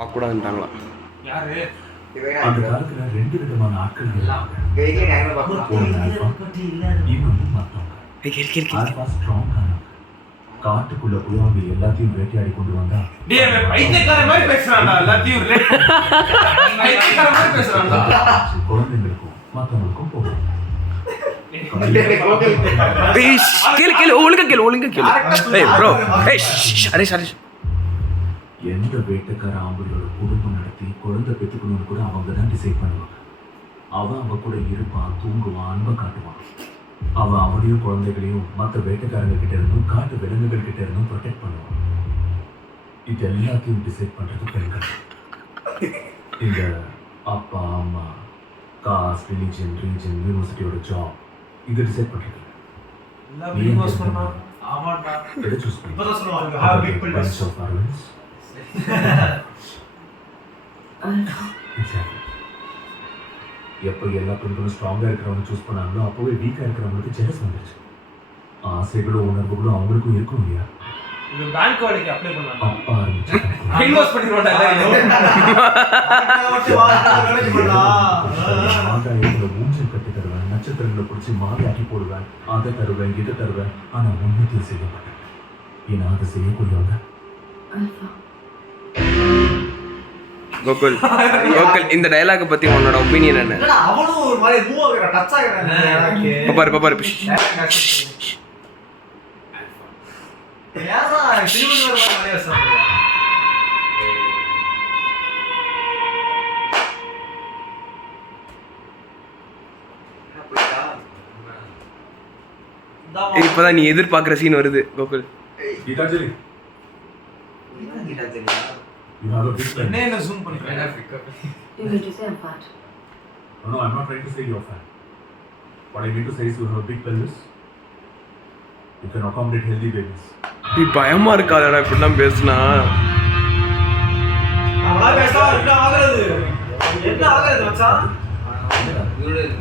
பார்க்கக்கூடாதுன்ட்டாங்களா? அந்த காலத்துல ரெண்டு விதமான ஆட்கள் இருந்தாங்க. காட்டுக்குள்ள போய் அவங்க எல்லாத்தையும் வேட்டையாடி கொண்டு வந்தா குழந்தைங்களுக்கும் மற்றவங்களுக்கும் போகும். எந்த வேட்டைக்கார ஆம்பளோட குடும்பம் நடத்தி குழந்தை பெற்றுக்கணும்னு கூட அவங்க தான் டிசைட் பண்ணுவாங்க. அவன் அவ கூட இருப்பான், தூங்குவான், அன்பை காட்டுவான். அவன் அவனையும் குழந்தைகளையும் மற்ற வேட்டைக்காரங்க கிட்ட இருந்தும் காட்டு விலங்குகள் கிட்ட இருந்தும் ப்ரொடெக்ட் பண்ணுவான். இது எல்லாத்தையும் டிசைட் பண்றது பெண்கள். இந்த அப்பா அம்மா, காஸ்ட், ரிலிஜன், ரீஜன், யூனிவர்சிட்டியோட ஜாப் இது டிசைட் பண்றது. எதை சூஸ் பண்ணுவாங்க? எப்போ எல்லா பெண்களும் ஸ்ட்ராங்கா இருக்கிறவங்க சூஸ் பண்ணாங்களோ அப்போவே வீக்கா இருக்கிறவங்களுக்கு ஜெலஸ் வந்துருச்சு. ஆசைகளும் உணர்வுகளும் அவங்களுக்கும் இருக்கும் இல்லையா? அப்பா ஆகாயத்துல ஊஞ்சல் கட்டி தருவேன், நட்சத்திரங்களை பிடிச்சி மாலையாக்கி போடுவேன், அதை தருவேன், இதை தருவேன். ஆனா ஒன்றுத்தையும் செய்ய மாட்டேன். ஏன்னா அதை செய்யக்கூடியவங்க கோகுல். இந்த டயலாக பத்தி உன்னோட ஒப்பீனியன் என்ன? பாரு இப்பதான் நீ எதிர்பார்க்கிற சீன் வருது Gokul. You have a big fan. You mean to say I'm fat? No, I'm not trying to say you're fat. What I mean to say is you have a big pelvis. You can accommodate healthy babies. நீ பயமா இருக்காதடா இப்படிலாம் பேசுனா? என்ன ஆகுறது மச்சான்?